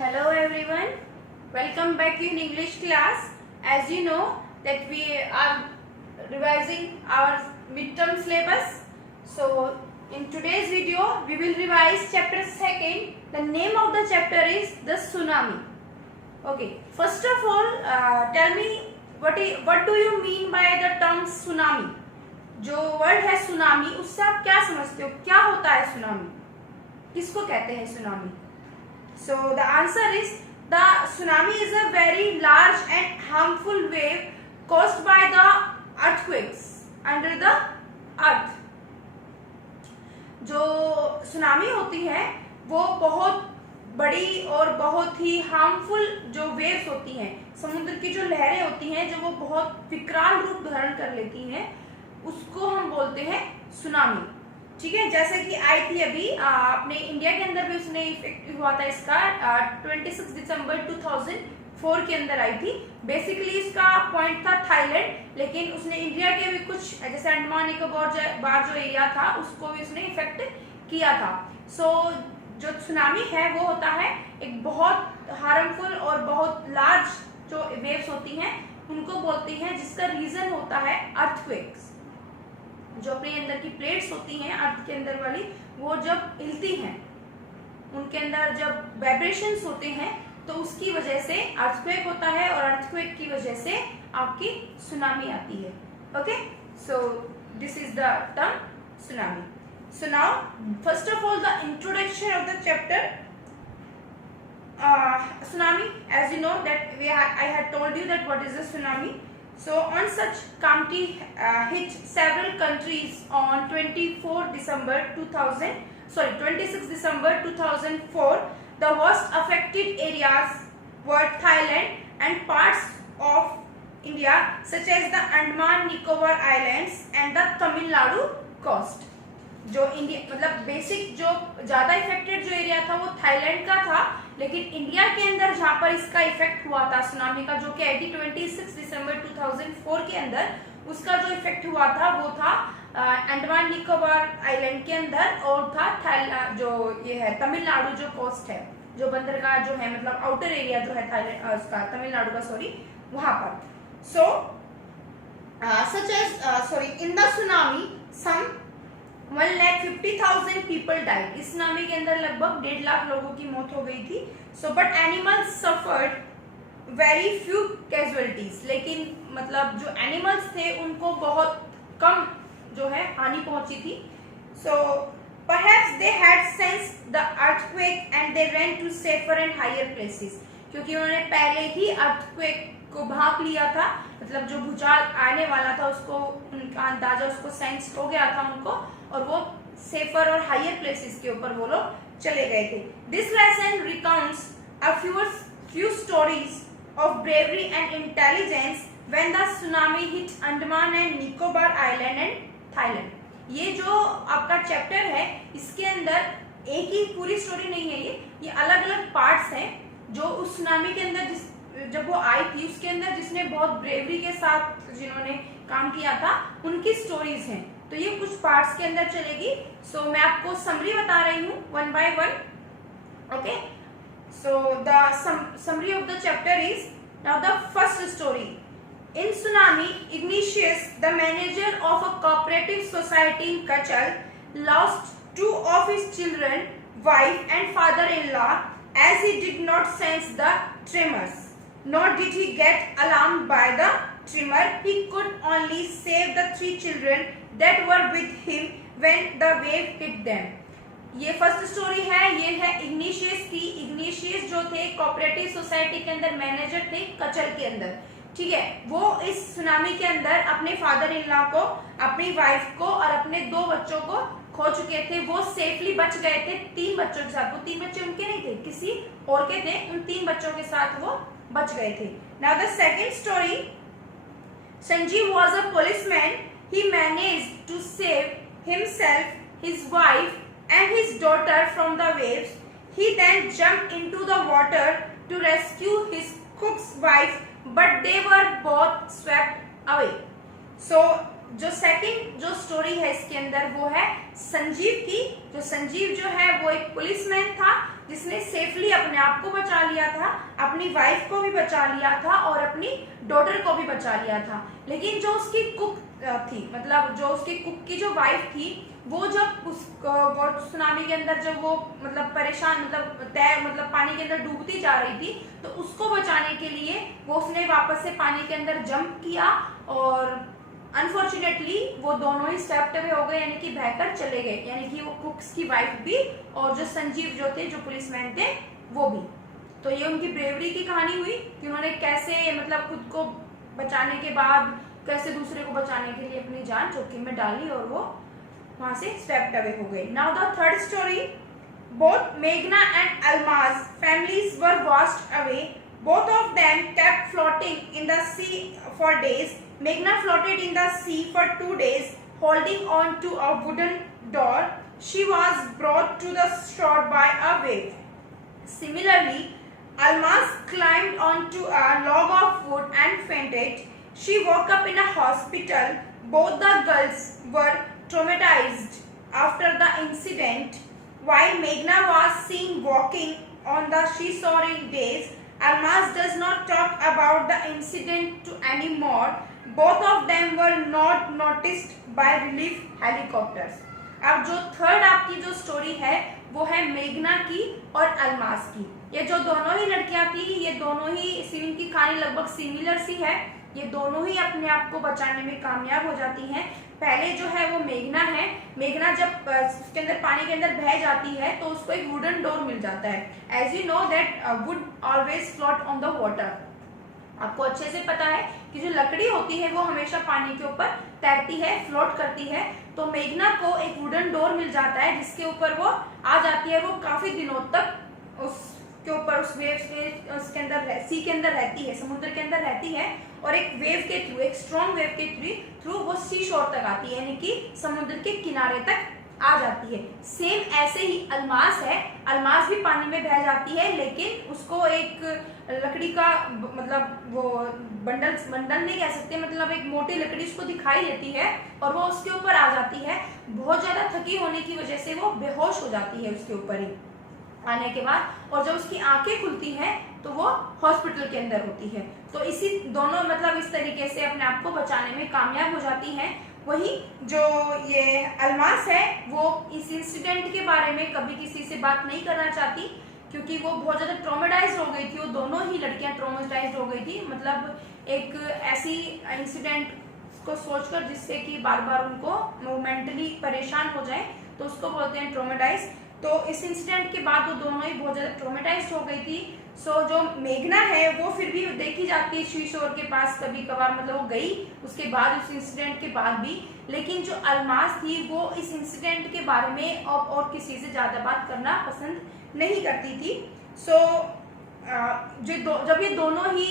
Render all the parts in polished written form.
Hello everyone, welcome back in English class. As you know that we are revising our midterm syllabus. So in today's video we will revise chapter 2nd. The name of the chapter is the tsunami. Okay, first of all tell me what do you mean by the term tsunami? जो word है tsunami उससे आप क्या समझते हो, क्या होता है सुनामी, किसको कहते हैं tsunami? So the answer is the tsunami is a very large and harmful wave caused by the earthquakes under the earth. जो सुनामी होती है वो बहुत बड़ी और बहुत ही हार्मफुल जो वेव्स होती हैं, समुद्र की जो लहरें होती हैं जो वो बहुत विकराल रूप धारण कर लेती हैं, उसको हम बोलते हैं सुनामी. ठीक है, जैसे कि आई थी अभी अपने इंडिया के अंदर भी उसने इफेक्ट हुआ था इसका 26 दिसंबर 2004 के अंदर आई थी. बेसिकली इसका पॉइंट था थाईलैंड, लेकिन उसने इंडिया के भी कुछ जैसे अंडमान निकोबार जो एरिया था उसको भी उसने इफेक्ट किया था. सो जो सुनामी है वो होता है एक बहुत हार्मफुल और बहुत लार्ज जो वेव्स होती हैं उनको बोलती हैं, जिसका रीजन होता है अर्थक्वेक्स. जो अपने अंदर की प्लेट्स होती हैं अर्थ के अंदर वाली, वो जब हिलती हैं उनके अंदर जब वाइब्रेशंस होते हैं तो उसकी वजह से अर्थक्वेक होता है और अर्थक्वेक की वजह से आपकी सुनामी आती है. Okay, so this is the term tsunami. So now first of all the introduction of the chapter tsunami. As you know that I had told you that what is a tsunami. So on such Kamti hit several countries on 26 December 2004. The worst affected areas were Thailand and parts of India such as the Andaman Nicobar Islands and the Tamil Nadu coast. जो India मतलब basic जो ज्यादा affected जो area था वो Thailand का था, लेकिन इंडिया के अंदर जहां पर इसका इफेक्ट हुआ था सुनामी का, जो कि 26 दिसंबर 2004 के अंदर उसका जो इफेक्ट हुआ था वो था अंडमान निकोबार आइलैंड के अंदर और था जो ये है तमिलनाडु जो कोस्ट है, जो बंदरगाह जो है मतलब आउटर एरिया जो है थाईलैंड उसका तमिलनाडु का वहां पर. So such as in the tsunami some 1,50,000 people died. इस सुनामी के अंदर लगभग 1.5 लाख लोगों की मौत हो गई थी. So but animals suffered very few casualties. लेकिन मतलब जो एनिमल्स थे उनको बहुत कम जो है हानि पहुंची थी. So perhaps they had sensed the earthquake and they ran to safer and higher places. क्योंकि उन्होंने पहले ही अर्थक्वेक को भांप लिया था, मतलब जो भूचाल आने वाला था उसको उनका अंदाजा उसको सेंस हो गया था उनको, और वो सेफर और हायर प्लेसेस के ऊपर वो लोग चले गए थे. This lesson recounts a few stories of bravery and intelligence when the tsunami hit Andaman and Nicobar island and Thailand. ये जो आपका चैप्टर है इसके अंदर एक ही पूरी स्टोरी नहीं है, ये अलग अलग पार्ट्स हैं जो उस सुनामी के अंदर जब वो आई थी उसके अंदर जिसने बहुत ब्रेवरी के साथ जिन्होंने काम किया था उनकी स्टोरीज हैं. तो ये कुछ पार्ट्स के अंदर चलेगी. सो मैं आपको समरी बता रही हूँ one by one. Okay, so the summary of the chapter is now the first story. In tsunami, Ignatius, the manager of a cooperative society in Kachal, lost 2 of his children, wife and father-in-law, as he did not sense the tremors. Nor did he get alarmed by the tremor. He could only save the 3 children that were with him when the wave hit them. ये first story है, ये है igneous की. Igneous जो थे cooperative society के अंदर manager थे कचल के अंदर. ठीक है, वो इस सुनामी के अंदर अपने फादर इन लॉ को, अपनी वाइफ को और अपने 2 बच्चों को खो चुके थे. वो सेफली बच गए थे 3 बच्चों के साथ. वो 3 बच्चे उनके नहीं थे, किसी और के थे. उन 3 बच्चों के साथ वो बच गए थे. Now the second story. Sanjeev was a policeman. He managed to save himself, his wife and his daughter from the waves. He then jumped into the water to rescue his cook's wife, but they were both swept away. So जो second जो story है इसके अंदर वो है संजीव की. जो संजीव जो है वो एक पुलिसमैन था जिसने सेफली अपने आप को बचा लिया था, अपनी वाइफ को भी बचा लिया था और अपनी डॉटर को भी बचा लिया था। लेकिन जो उसकी कुक थी, मतलब जो उसकी कुक की जो वाइफ थी, वो जब उस सुनामी के अंदर जब वो मतलब परेशान मतलब पानी के अंदर डूबती जा रही थी, तो उसको बचाने के लिए वो उसने वापस से पानी के अंदर जंप किया और अनफॉर्चुनेटली वो दोनों ही स्वेप्ट अवे हो गए, यानी कि बहकर चले गए, यानी कि वो कुक्स की वाइफ भी और जो संजीव जो थे, जो पुलिसमैन थे, वो भी। तो ये उनकी ब्रेवरी की कहानी हुई कि उन्होंने कैसे मतलब खुद को बचाने के बाद कैसे दूसरे को बचाने के लिए अपनी जान जोखिम में डाली और वो वहां से स्वेप्ट अवे हो गए। Now the third story, both मेघना and Almas families were washed away, both of them kept floating in the sea for days. Meghna floated in the sea for 2 days, holding on to a wooden door. She was brought to the shore by a wave. Similarly, Almaz climbed onto a log of wood and fainted. She woke up in a hospital. Both the girls were traumatized after the incident. While Meghna was seen walking on the seashore in days, Almaz does not talk about the incident to anymore. Both of them were not noticed by relief helicopters. अब जो third आपकी जो story है वो है मेघना की और अल्माज की। ये जो दोनों ही लड़कियां थी, ये दोनों ही इनकी कहानी लगभग सिमिलर सी है। ये दोनों ही अपने आप को बचाने में कामयाब हो जाती हैं। पहले जो है वो मेघना है। मेघना जब उसके अंदर पानी के अंदर बह जाती है तो उसको एक वुडन डोर मिल जाता है। As you know that wood always float on the water. आपको अच्छे से पता है कि जो लकड़ी होती है वो हमेशा पानी के ऊपर तैरती है, फ्लोट करती है। तो मेघना को एक वुडन डोर मिल जाता है जिसके ऊपर वो आ जाती है। वो काफी दिनों तक उसके ऊपर उस वेव उसके अंदर सी के अंदर रहती है, समुद्र के अंदर रहती है और एक वेव के थ्रू, एक स्ट्रॉन्ग वेव के थ्रू वो सी शोर तक आती है, यानी कि समुद्र के किनारे तक आ जाती है। सेम ऐसे ही अल्मास है। अल्मास भी पानी में बह जाती है, लेकिन उसको एक लकड़ी का मतलब वो बंडल नहीं कह सकते, मतलब एक मोटी लकड़ी उसको दिखाई देती है और वो उसके ऊपर आ जाती है। बहुत ज्यादा थकी होने की वजह से वो बेहोश हो जाती है उसके ऊपर ही आने के बाद, और जब उसकी आंखें खुलती हैं तो वो हॉस्पिटल के अंदर होती है। तो इसी दोनों मतलब इस तरीके से अपने आप को बचाने में कामयाब हो जाती हैं। वही जो ये अल्मास है वो इस इंसिडेंट के बारे में कभी किसी से बात नहीं करना चाहती, क्योंकि वो बहुत ज्यादा ट्रॉमेटाइज हो गई थी। वो दोनों ही लड़कियां ट्रॉमेटाइज हो गई थी, मतलब एक ऐसी इंसिडेंट को सोचकर जिससे कि बार बार उनको मेंटली परेशान हो जाए, तो उसको बोलते हैं ट्रॉमेटाइज। तो इस इंसिडेंट के बाद वो दोनों ही बहुत ज्यादा ट्रॉमेटाइज हो गई थी। सो जो मेघना है वो फिर भी देखी जाती है शीशोर के पास कभी कभार, मतलब वो गई उसके बाद उस इंसिडेंट के बाद भी। लेकिन जो अल्मास थी वो इस इंसिडेंट के बारे में और किसी से ज्यादा बात करना पसंद नहीं करती थी। सो जब ये दोनों ही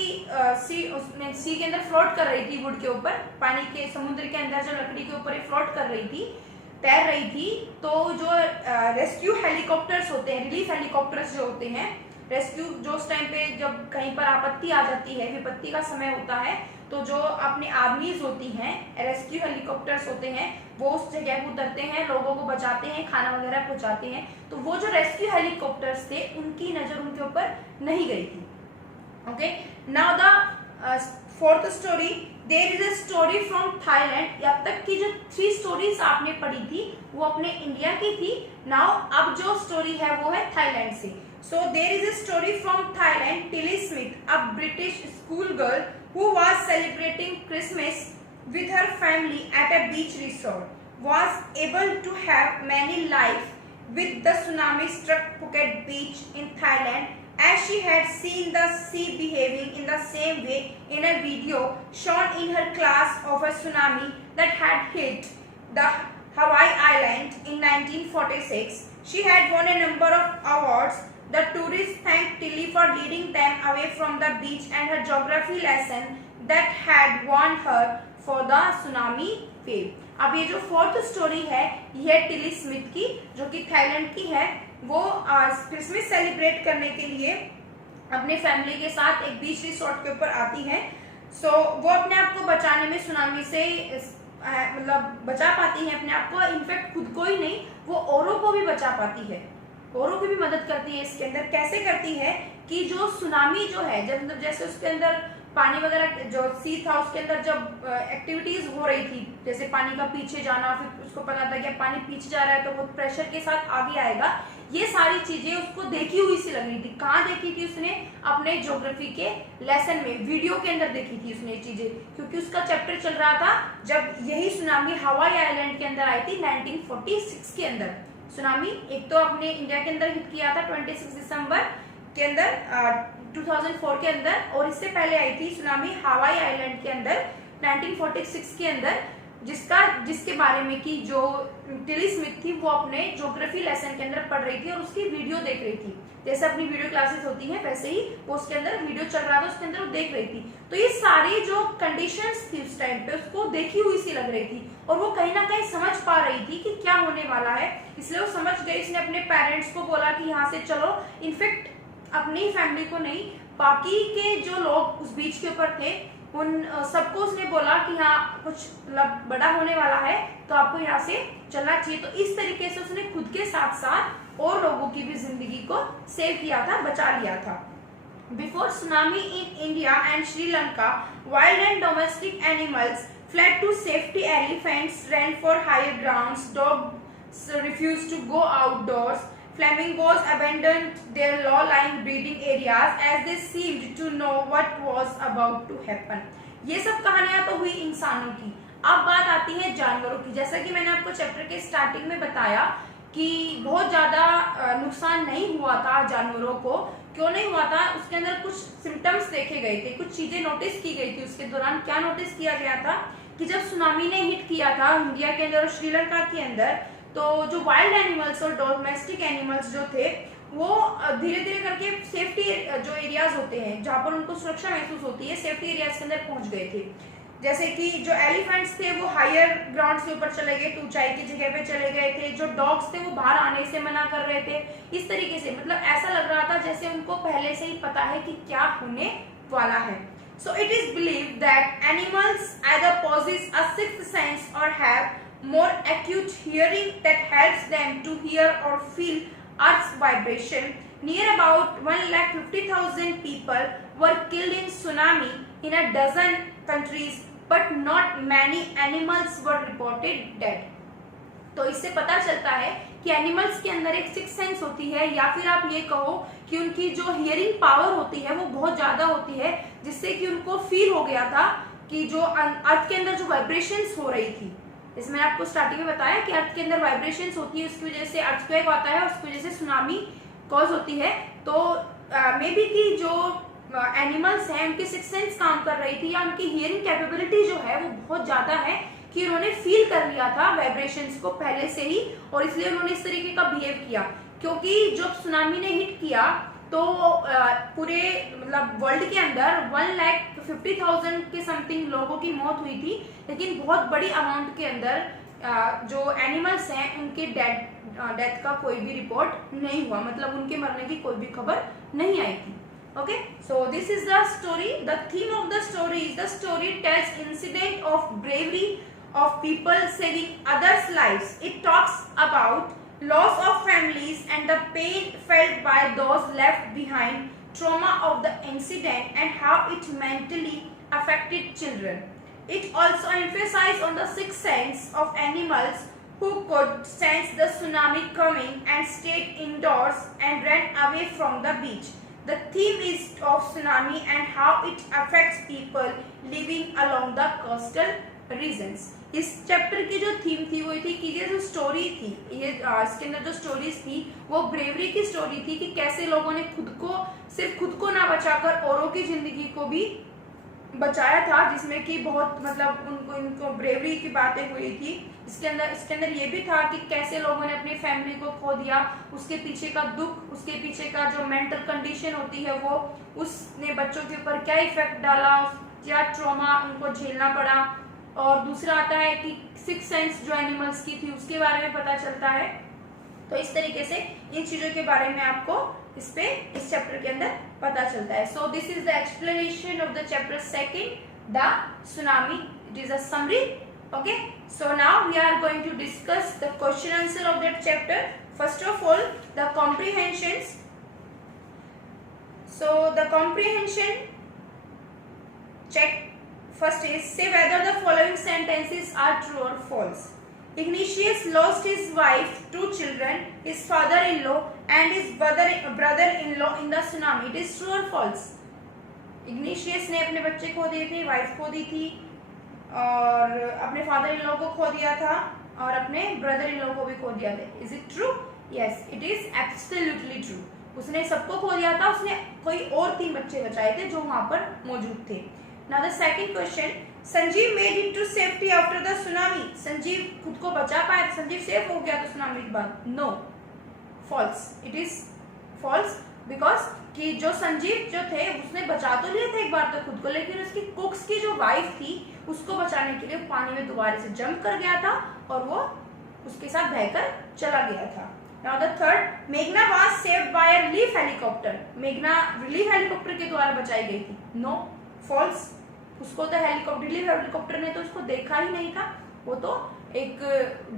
सी के अंदर फ्लोट कर रही थी, वुड के ऊपर, पानी के समुद्र के अंदर जो लकड़ी के ऊपर फ्लोट कर रही थी, तैर रही थी, तो जो रेस्क्यू हेलीकॉप्टर्स होते हैं, रिलीफ हेलीकॉप्टर्स जो होते हैं, रेस्क्यू जो उस टाइम पे जब कहीं पर आपत्ति आ जाती है, विपत्ति का समय होता है, तो जो अपनी आर्मीज होती हैं, रेस्क्यू हेलीकॉप्टर्स होते हैं, वो उस जगह पर उतरते हैं, लोगों को बचाते हैं, खाना वगैरह पहुंचाते हैं। तो वो जो रेस्क्यू हेलीकॉप्टर्स थे उनकी नजर उनके ऊपर नहीं गई थी। Okay, now the fourth story, there is a story from Thailand. अब तक की जो 3 स्टोरीज आपने पढ़ी थी वो अपने इंडिया की थी। नाउ अब जो स्टोरी है वो है थाईलैंड से। So there is a story from Thailand. Tilly Smith, a British schoolgirl who was celebrating Christmas with her family at a beach resort, was able to have many life with the tsunami struck Phuket beach in Thailand, as she had seen the sea behaving in the same way in a video shown in her class of a tsunami that had hit the Hawaii island in 1946. She had won a number of awards. The tourists thanked Tilly for leading them away from the beach and her geography lesson that had warned her for the tsunami wave. अब ये जो fourth story है यह Tilly Smith की, जो कि Thailand की है। वो क्रिसमस सेलिब्रेट करने के लिए अपने फैमिली के साथ एक बीच रिसोर्ट के ऊपर आती है। सो वो अपने आप को बचाने में सुनामी से मतलब बचा पाती है अपने आप को। इनफैक्ट खुद को ही नहीं, वो औरों को भी बचा पाती है। औरों की भी मदद करती है इसके अंदर। कैसे करती है कि जो सुनामी जो है, जब मतलब जैसे उसके अंदर पानी वगैरह जो सी था उसके अंदर जब एक्टिविटीज हो रही थी, जैसे पानी का पीछे जाना, फिर उसको पता था कि पानी पीछे जा रहा है तो वो प्रेशर के साथ आगे आएगा, ये सारी चीजें उसको देखी हुई सी लग रही थी। कहाँ देखी थी उसने? अपने ज्योग्राफी के लेसन में, वीडियो के अंदर देखी थी उसने ये चीजें, क्योंकि उसका चैप्टर चल रहा था जब यही सुनामी हवाई आइलैंड के अंदर आई थी 1946 के अंदर। सुनामी एक तो अपने इंडिया के अंदर हिट किया था 26 दिसंबर के अंदर 2004 के अंदर, और इससे पहले आई थी सुनामी हवाई आइलैंड के अंदर 1946 के अंदर, जिसके बारे में कि जो टिली स्मिथ थी वो अपने ज्योग्राफी लेसन के अंदर पढ़ रही थी और उसकी वीडियो देख रही थी। जैसे अपनी वीडियो क्लासेस होती हैं वैसे ही वो उसके अंदर वीडियो चल रहा था, उसके अंदर वो देख रही थी। तो ये सारी जो कंडीशंस थी उस टाइम पे उसको देखी हुई सी लग रही थी, और वो कहीं ना कहीं समझ पा रही थी कि क्या होने वाला है, इसलिए वो समझ गई। इसने अपने पेरेंट्स को बोला कि यहाँ से चलो, इनफेक्ट अपनी फैमिली को नहीं, बाकी के जो लोग उस बीच के ऊपर थे उन सबको उसने बोला कि हाँ कुछ मतलब बड़ा होने वाला है तो आपको यहाँ से चलना चाहिए। तो इस तरीके से उसने खुद के साथ साथ और लोगों की भी जिंदगी को सेव किया था, बचा लिया था। Before tsunami in India and Sri Lanka, wild and domestic animals fled to safety. Elephants ran for higher grounds, dogs refused to go outdoors, flamingos abandoned their low-lying breeding areas as they seemed to know what was about to happen. ये सब कहानियां तो हुई इंसानों की। अब बात आती है जानवरों की। जैसा कि मैंने आपको चैप्टर के स्टार्टिंग में बताया कि बहुत ज्यादा नुकसान नहीं हुआ था जानवरों को। क्यों नहीं हुआ था? उसके अंदर कुछ सिम्टम्स देखे गए थे, कुछ चीजें नोटिस की गई थी उसके दौरान। क्या नोटिस किया गया था कि जब सुनामी ने हिट किया था इंडिया के अंदर और श्रीलंका के अंदर, तो जो वाइल्ड एनिमल्स और डोमेस्टिक एनिमल्स जो थे वो धीरे धीरे करके सेफ्टी जो एरियाज होते हैं जहां पर उनको सुरक्षा महसूस होती है, सेफ्टी एरियाज के अंदर पहुंच गए थे। जैसे कि जो एलिफेंट्स थे वो हायर ग्राउंड के ऊपर चले गए, ऊंचाई की जगह पे चले गए थे। जो डॉग्स थे वो बाहर आने से मना कर रहे थे। इस तरीके से मतलब ऐसा लग रहा था जैसे उनको पहले से ही पता है कि क्या होने वाला है। So it is believed that animals either possess a sixth sense or have more acute hearing that helps them to hear or feel Earth's vibration. Near about 150,000 people were killed in tsunami in a dozen countries, but not many animals were reported dead. तो इससे पता चलता है कि animals के अंदर एक six sense होती है, या फिर आप ये कहो कि उनकी जो हियरिंग पावर होती है वो बहुत ज्यादा होती है, जिससे कि उनको फील हो गया था कि जो अर्थ के अंदर जो वाइब्रेशंस हो रही थी, जैसे मैंने आपको स्टार्टिंग में बताया कि अर्थ के अंदर वाइब्रेशंस होती है, उसकी वजह से अर्थक्वेक आता है, उसकी वजह से सुनामी कॉज होती है। तो मे बी कि जो एनिमल्स हैं उनकी सिक्स सेंस काम कर रही थी, या उनकी हियरिंग कैपेबिलिटी जो है वो बहुत ज्यादा है कि उन्होंने फील कर लिया था वाइब्रेशंस को पहले से ही, और इसलिए उन्होंने इस तरीके का बिहेव किया। क्योंकि जब सुनामी ने हिट किया तो पूरे मतलब वर्ल्ड के अंदर 1,50,000 के समथिंग लोगों की मौत हुई थी, लेकिन बहुत बड़ी अमाउंट के अंदर जो एनिमल्स हैं उनके डेथ का कोई भी रिपोर्ट नहीं हुआ, मतलब उनके मरने की कोई भी खबर नहीं आई थी। Okay, so this is the story. The theme of the story is the story tells incident of bravery of people saving others' lives. It talks about loss of families and the pain felt by those left behind, trauma of the incident and how it mentally affected children. It also emphasizes on the sixth sense of animals who could sense the tsunami coming and stayed indoors and ran away from the beach. The theme is of tsunami and how it affects people living along the coastal regions. इस chapter की जो theme थी वो थी कि ये जो story थी, ये इसके अंदर जो स्टोरीज थी वो ब्रेवरी की स्टोरी थी कि कैसे लोगों ने सिर्फ खुद को ना बचाकर औरों की जिंदगी को भी बचाया था, जिसमें कि बहुत मतलब उनको ब्रेवरी की बातें हुई थी। इसके अंदर ये भी था कि कैसे लोगों ने अपनी फैमिली को खो दिया, उसके पीछे का दुख, उसके पीछे का जो मेंटल कंडीशन होती है वो उसने बच्चों के ऊपर क्या इफेक्ट डाला, क्या ट्रॉमा उनको झेलना पड़ा। और दूसरा आता है कि सिक्स सेंस जो एनिमल्स की थी उसके बारे में पता चलता है। तो इस तरीके से इन चीजों के बारे में आपको इस चैप्टर के अंदर पता चलता है। So this is the explanation of the chapter second, the tsunami. It is a summary Okay, so now we are going to discuss the question answer of that chapter. First of all, the comprehensions. So the comprehension check first is, say whether the following sentences are true or false. Ignatius lost his wife, 2 children, his father-in-law and his brother-in-law in the tsunami. It is true or false? Igneous ने अपने बच्चे खो दिए थे, wife खो दी थी और अपने फादर इन लॉ को खो दिया था और अपने ब्रदर इन लॉ को भी खो दिया था. Is it true? Yes, it is absolutely true. उसने सबको खो दिया था, उसने कोई और 3 बच्चे बचाए थे जो वहां पर मौजूद थे. Now the second question, Sanjeev made it to safety after the tsunami. Sanjeev खुद को बचा पाया, संजीव सेफ हो गया था सुनामी के बाद? No, false. It is false because कि जो संजीव जो थे उसने बचा तो लिया था एक बार तो खुद को, लेकिन उसकी कुक्स की जो वाइफ थी उसको बचाने के लिए पानी में दोबारा से जंप कर गया था और वो उसके साथ बहकर चला गया था. नाउ द थर्ड, मेघना was saved by a relief helicopter. मेघना रिलीफ हेलीकॉप्टर के द्वारा बचाई गई थी. No, false. उसको तो रिलीफ हेलीकॉप्टर ने तो उसको देखा ही नहीं था. वो तो एक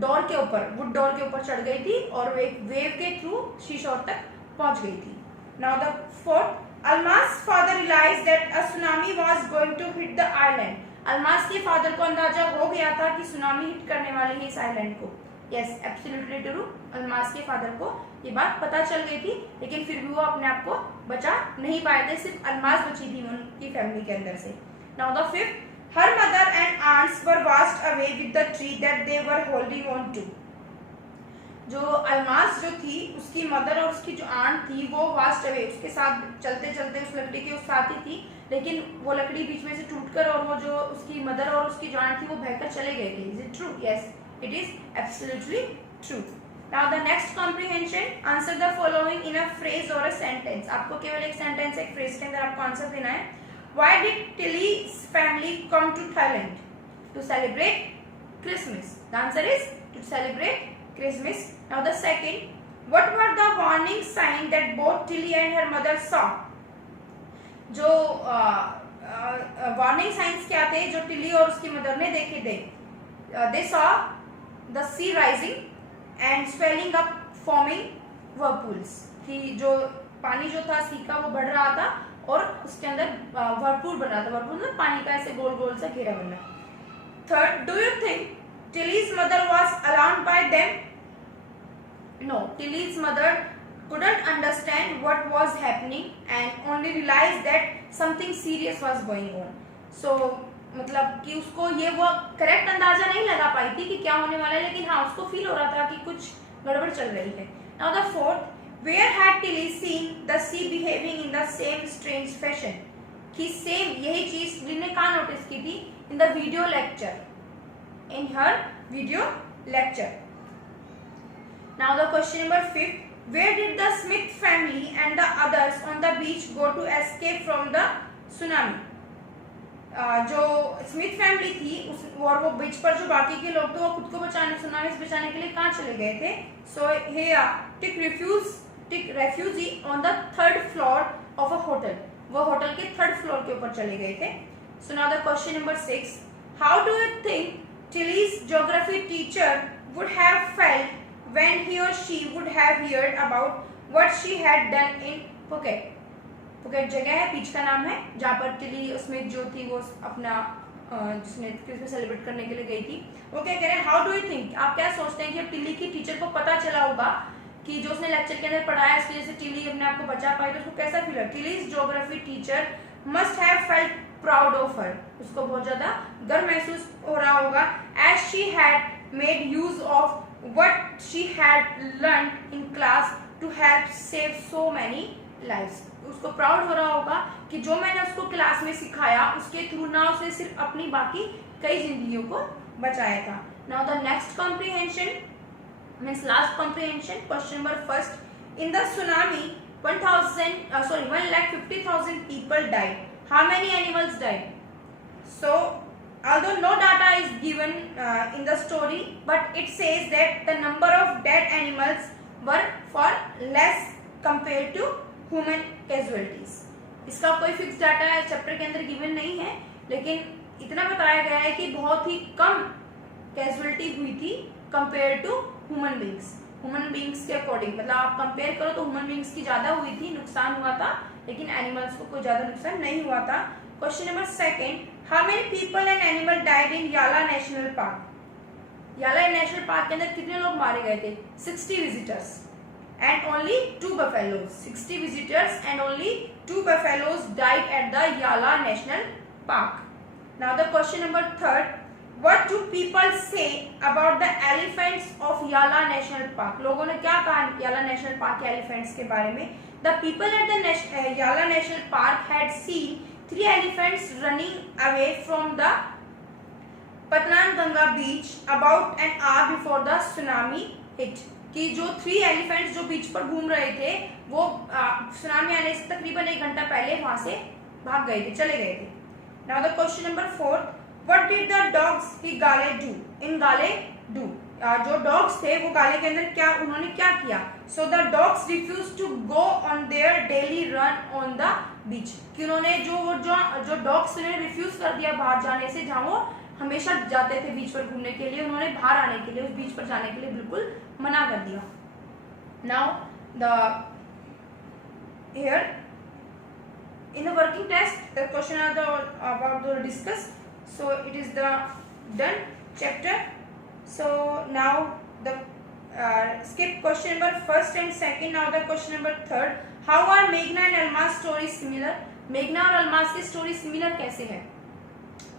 डोर के ऊपर, वुड डोर के ऊपर चढ़ गई थी और वो एक वेव के थ्रू शीशोर तक पहुंच गई थी. Now the fourth, Almas' father realized that a tsunami was going to hit the island. Almas के फादर को अंदाजा हो गया था कि सुनामी हिट करने वाली है इस आइलैंड को. Yes, absolutely true. अलमास के फादर को ये बात पता चल गई थी, लेकिन फिर भी वो अपने आप को बचा नहीं पाए थे. सिर्फ अलमास बची थी उनकी फैमिली के अंदर से. Now the fifth, her mother and aunts were washed away with the tree that they were holding on to. जो अलमास जो थी उसकी मदर और उसकी जो आंट थी वो वास्ट अवे, उसके साथ चलते चलते उस लकड़ी के उस साथ ही थी, लेकिन वो लकड़ी बीच में से टूटकर और वो जो उसकी मदर और उसकी जो आंट थी वो बहकर चले गए थे. Is it true? Yes, it is absolutely true. Now the next comprehension, answer the following in a phrase और अ सेंटेंस. आपको केवल एक सेंटेंस एक फ्रेज के अंदर आपको आंसर देना है. Why did Tilly's family come to Thailand? To celebrate Christmas. The answer is to celebrate Christmas. Now the second, what were the warning signs that both Tilly and her mother saw? जो warning science क्या थे जो Tilly और उसकी mother ने देखे थे? They saw the sea rising and swelling up, forming whirlpools. कि जो पानी जो था सी का वो बढ़ रहा था और उसके अंदर whirlpool बन रहा था. whirlpool मतलब पानी का ऐसे गोल गोल सा घेरा बनना. Third, do you think Tilly's mother was alarmed by them? No, Tilly's mother couldn't understand what was happening and only realized that something serious was going on. So मतलब कि उसको ये वो करेक्ट अंदाजा नहीं लगा पाई थी कि क्या होने वाला है, लेकिन हाँ उसको फील हो रहा था कि कुछ गड़बड़ चल रही है. Now the fourth, where had Tilly seen the sea behaving in the same strange fashion? कि सेम यही चीज टिली ने कहाँ नोटिस की थी? In the video lecture. In her video lecture. Now the question number 5, where did the Smith family and the others on the beach go to escape from the tsunami? जो Smith family थी उस और वो बीच पर जो बाकी के लोग थे वो खुद को बचाने, सुनामी से बचाने के लिए कहाँ चले गए थे? So here took refuge on the 3rd floor of a hotel. वो होटल के 3rd फ्लोर के ऊपर चले गए थे. So now the question number 6, how do you think Tilly's geography teacher would have felt when he or she would have heard about what she had done in Phuket? Phuket जगह है, बीच का नाम है जहाँ पर टिली उसमें जो थी वो अपना जिसने क्रिसमस सेलिब्रेट करने के लिए गई थी. वो क्या कह रहे हैं, हाउ डू यू थिंक, आप क्या सोचते हैं कि अब टिली की टीचर को पता चला होगा कि जो उसने लेक्चर के अंदर पढ़ाया इसकी वजह से टिली अपने आप को बचा पाई, तो उसको कैसा फील है? Tilly's geography teacher must have felt proud of her. उसको बहुत ज्यादा गर्व महसूस हो रहा होगा. As she had made use of what she had learned in class to help save so many lives. उसको प्राउड हो रहा होगा कि जो मैंने उसको क्लास में सिखाया उसके थ्रू ना उसने सिर्फ अपनी बाकी कई जिंदगियों को बचाया था. Now the next comprehension means last comprehension, question number 1, in the tsunami 1,50,000 people died. How many animals died? So although no data is given in the story, but it says that the number of dead animals were far less compared to human casualties. इसका कोई fix data chapter के अंदर given नहीं है, लेकिन इतना बताया गया है कि बहुत ही कम कैजुअलिटी हुई थी compare to human beings. Human beings के अकॉर्डिंग मतलब आप कंपेयर करो तो ह्यूमन बींग्स की ज्यादा हुई थी, नुकसान हुआ था, लेकिन एनिमल्स को कोई ज्यादा नुकसान नहीं हुआ था। Question number second, how many people and animal died in याला नेशनल पार्क? याला नेशनल पार्क के अंदर कितने लोग मारे गए थे? 60 visitors and only 2 buffaloes. 60 visitors and only 2 buffaloes died at the Yala National Park. Now the question number third, what do people say about the elephants of Yala National Park? लोगों ने क्या कहा याला नेशनल पार्क के elephants के बारे में? The people at the Yala National Park had seen 3 elephants running away from the Patnanganga beach about an hour before the tsunami hit. कि जो 3 एलिफेंट्स जो बीच पर घूम रहे थे वो सुनामी आने से तकरीबन 1 घंटा पहले वहां से भाग गए थे, चले गए थे। Now the question number 4, what did the dogs ही गाले डू इन गाले डू? जो डॉग्स थे वो गाले के अंदर क्या उन्होंने क्या किया? So the dogs refuse to go on their daily run on the beach. कि उन्होंने जो डॉग्स ने रिफ्यूज कर दिया बाहर जाने से, जहां वो हमेशा जाते थे बीच पर घूमने के लिए, उन्होंने बाहर आने के लिए, उस बीच पर जाने के लिए बिल्कुल मना कर दिया। Now the here in the working test the question are the about the discuss, so it is the done chapter. So now the skip question number first and second. Now the question number third, how are Meghna and Almas stories similar? मेघना और अलमास की story similar कैसे है?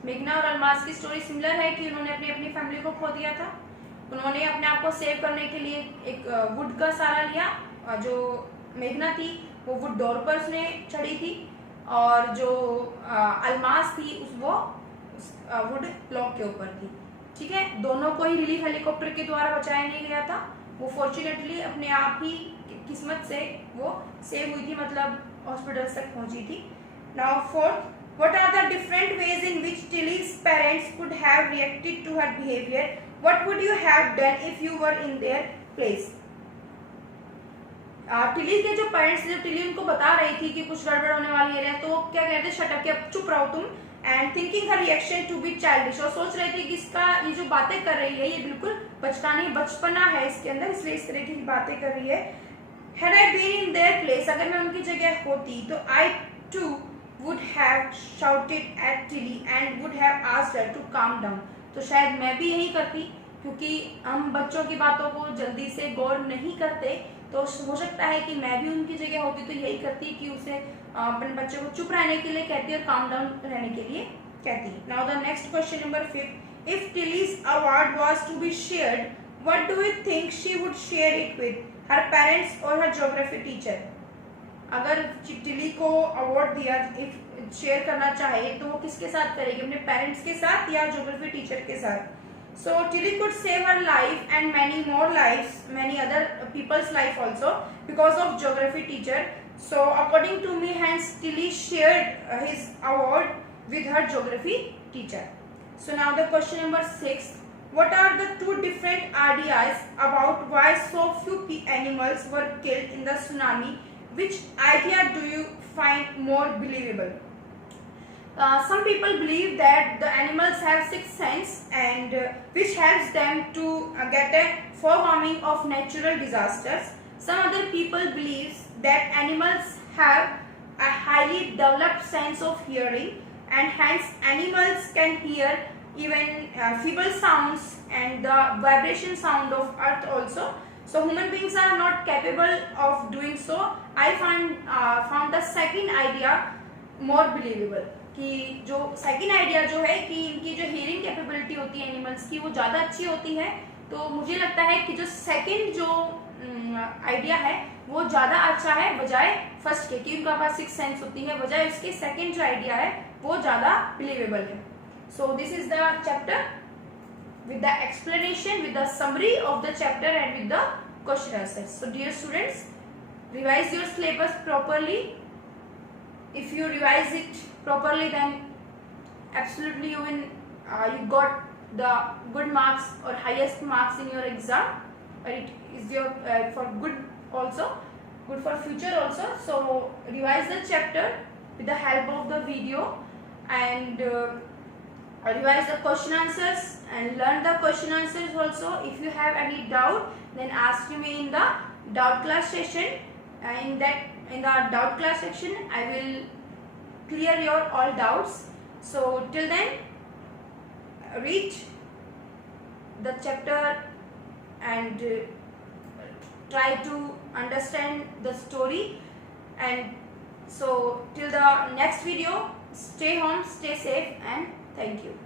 मेघना और अलमास की story similar है कि उन्होंने अपनी फैमिली को खो दिया था, उन्होंने अपने आप को सेव करने के लिए एक वुड का सहारा लिया। जो मेघना थी वो वुड डोर पर उसने चढ़ी थी, और जो अलमास थी वो वुड ब्लॉक के ऊपर थी। ठीक है, दोनों को ही रिलीफ हेलीकॉप्टर के द्वारा बचाया नहीं गया था, वो फॉर्चुनेटली अपने आप ही किस्मत से वो सेव हुई थी, मतलब हॉस्पिटल तक पहुंची थी। Now fourth, what are the different ways in which Tilly's parents could have reacted to her behavior? What would you have done if you were in their place? Tilly के जो parents, जब Tilly उनको बता रही थी कि कुछ गड़बड़ होने वाली है, तो क्या कहते हैं, शट अप, के चुप रहो तुम, and thinking her reaction to be childish, और सोच रहे थे कि इसका ये जो बातें कर रही है ये बिल्कुल बचपना है इसके अंदर, इसलिए इस तरह की बातें कर रही है। Had I been in their place, अगर मैं उनकी जगह होती तो I too would have shouted at Tilly and would have asked her to calm down. तो शायद मैं भी यही करती, क्योंकि हम बच्चों की बातों को जल्दी से गौर नहीं करते, तो हो सकता है कि मैं भी उनकी जगह होती तो यही करती कि उसे अपने बच्चे को चुप रहने के लिए कहती और काम डाउन रहने के लिए कहती। Now the next question number 5, if Tilly's award was to be shared, what do you think she would share it with, her parents और हर ज्योग्राफी टीचर? अगर टिली को अवार्ड दिया, शेयर करना चाहे तो वो किसके साथ करेगी, अपने पेरेंट्स के साथ या ज्योग्राफी टीचर के साथ? So Tilly could save her life and many more lives, many other people's life also because of geography teacher. So according to me, hence Tilly shared his award with her geography teacher. So now the question number 6, what are the 2 different ideas about why so few animals were killed in the tsunami? Which idea do you find more believable? Some people believe that the animals have 6th sense and which helps them to get a forewarning of natural disasters. Some other people believe that animals have a highly developed sense of hearing and hence animals can hear even feeble sounds and the vibration sound of earth also. So human beings are not capable of doing so. I found the second idea more believable. कि जो second idea जो है कि इनकी जो hearing capability होती है animals की वो ज़्यादा अच्छी होती है, तो मुझे लगता है कि जो सेकंड जो आइडिया है वो ज़्यादा अच्छा है बजाय फर्स्ट के, कि उनका पास 6 सेंस होती है, बजाय उसके सेकंड जो आइडिया है वो ज़्यादा बिलीवेबल है। So this is the chapter with the explanation, with the summary of the chapter and with the question answers. So dear students, revise your syllabus properly. If you revise it properly, then absolutely you got the good marks or highest marks in your exam, or it is your for good also, good for future also. So revise the chapter with the help of the video and revise the question answers and learn the question answers also. If you have any doubt, then ask me in the doubt class session. In the doubt class section, I will clear your all doubts. So till then, read the chapter and try to understand the story. And so till the next video, stay home, stay safe, and thank you.